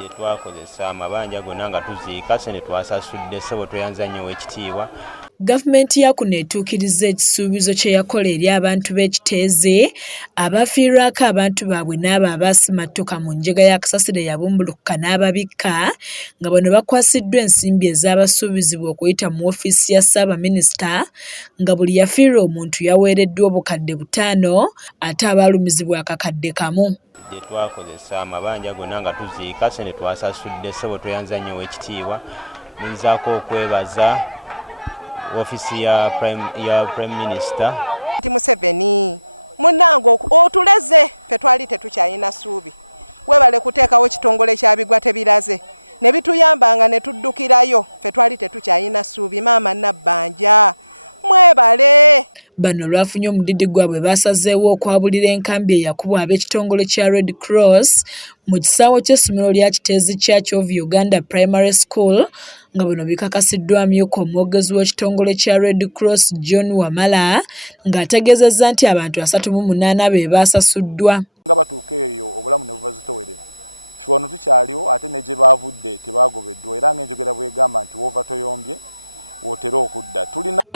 Gye twakozesa amabanja gonna nga tuziika ssente twasasudde ssebo toyanza nnyo ow'ekitiibwa. Gavumenti ya kuno etuukiriza ekisuubizo kye yakola eri abantu b'e Kiteeze abafiirwako abantu baabwe n'abo abaasimattuka mu njega ya kasasiro eyabumbulukuka n'ababikka, nga bano bakwasiddwa ensimbi ez'abasuubizibwa okuyita mu woofiisi ya Ssaabaminisita, nga buli yafiirwa omuntu yaweereddwa obukadde 5 ate abaalumizibwa akakadde kamu. Gye twakozesa amabanja gonna nga tuziika ssente twasasudde ssebo toyanza nnyo ow'ekitiibwa. Nzaako okwebaza woofiisi ya Prime Minister. Bano lwafunye omudidi gwabwe baasazeewo okwabulira enkambi eyakubwa ab'ekitongole kya Red Cross mu kisaawe ky'essomero lya Kiteezi Church of Uganda Primary School, nga bino bikakasiddwa amyuka omwogezi w'ekitongole kya Red Cross John Wamala ng'ategeezezza nti abantu 38 be baasasuddwa.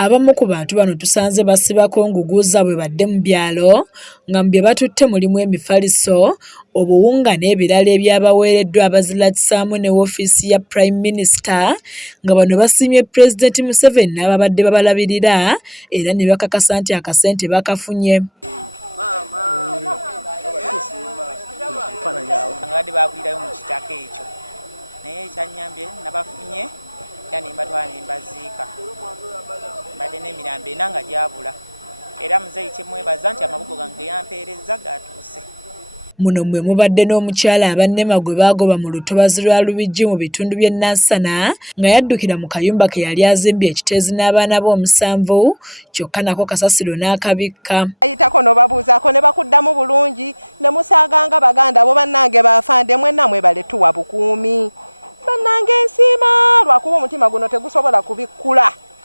Abamu ku bantu bano tusanze basibako ngugu zaabwe badde mu byalo, nga mu bye batutte mulimu emifaliso, obuwunga n'ebirala ebyabaweereddwa abazirakisaamu ne woofiisi ya Prime Minister, nga bano basiimye Pulezidenti Museveni n'ababadde babalabirira era ne bakakasa nti akasente bakafunye. Muno mwe mubadde n'omukyala abannema gwe baagoba mu lutobazi lwa Lubijji mu bitundu by'e Nansana nga yaddukira mu kayumba ke yali azimbye Ekiteezi n'abaana be 7, kyokka nako kasasiro n'akabikka.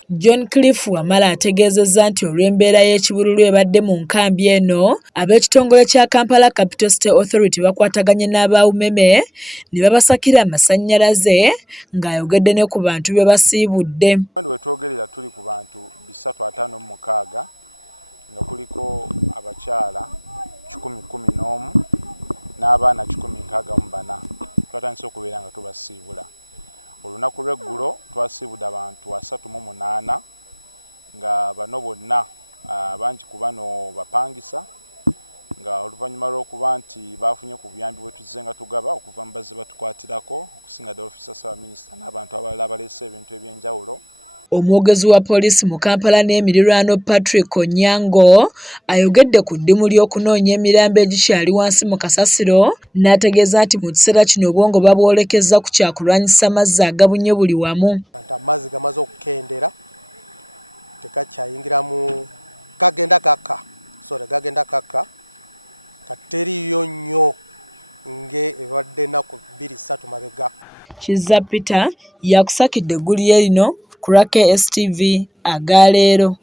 John Cliff Wamala ategeezezza nti olw'embeera y'ekibululu ebadde mu nkambi eno, ab'ekitongole kya Kampala Capital City Authority bakwataganye n'aba-UMEME ne babasakira amasannyalaze, ng'ayogedde ne ku bantu be basiibudde. Omwogezi wa poliisi mu Kampala n'emirirwano Patrick Onyango ayogedde ku ddimu ly'okunoonya emirambo egikyali wansi mu kasasiro, n'ategeeza nti mu kiseera kino obwongo babwolekeza ku kyakulwanyisa mazzi agabunye buli wamu. Kizza Peter yakusakidde eggulu lye lino ku lwa KSTV agaaleero.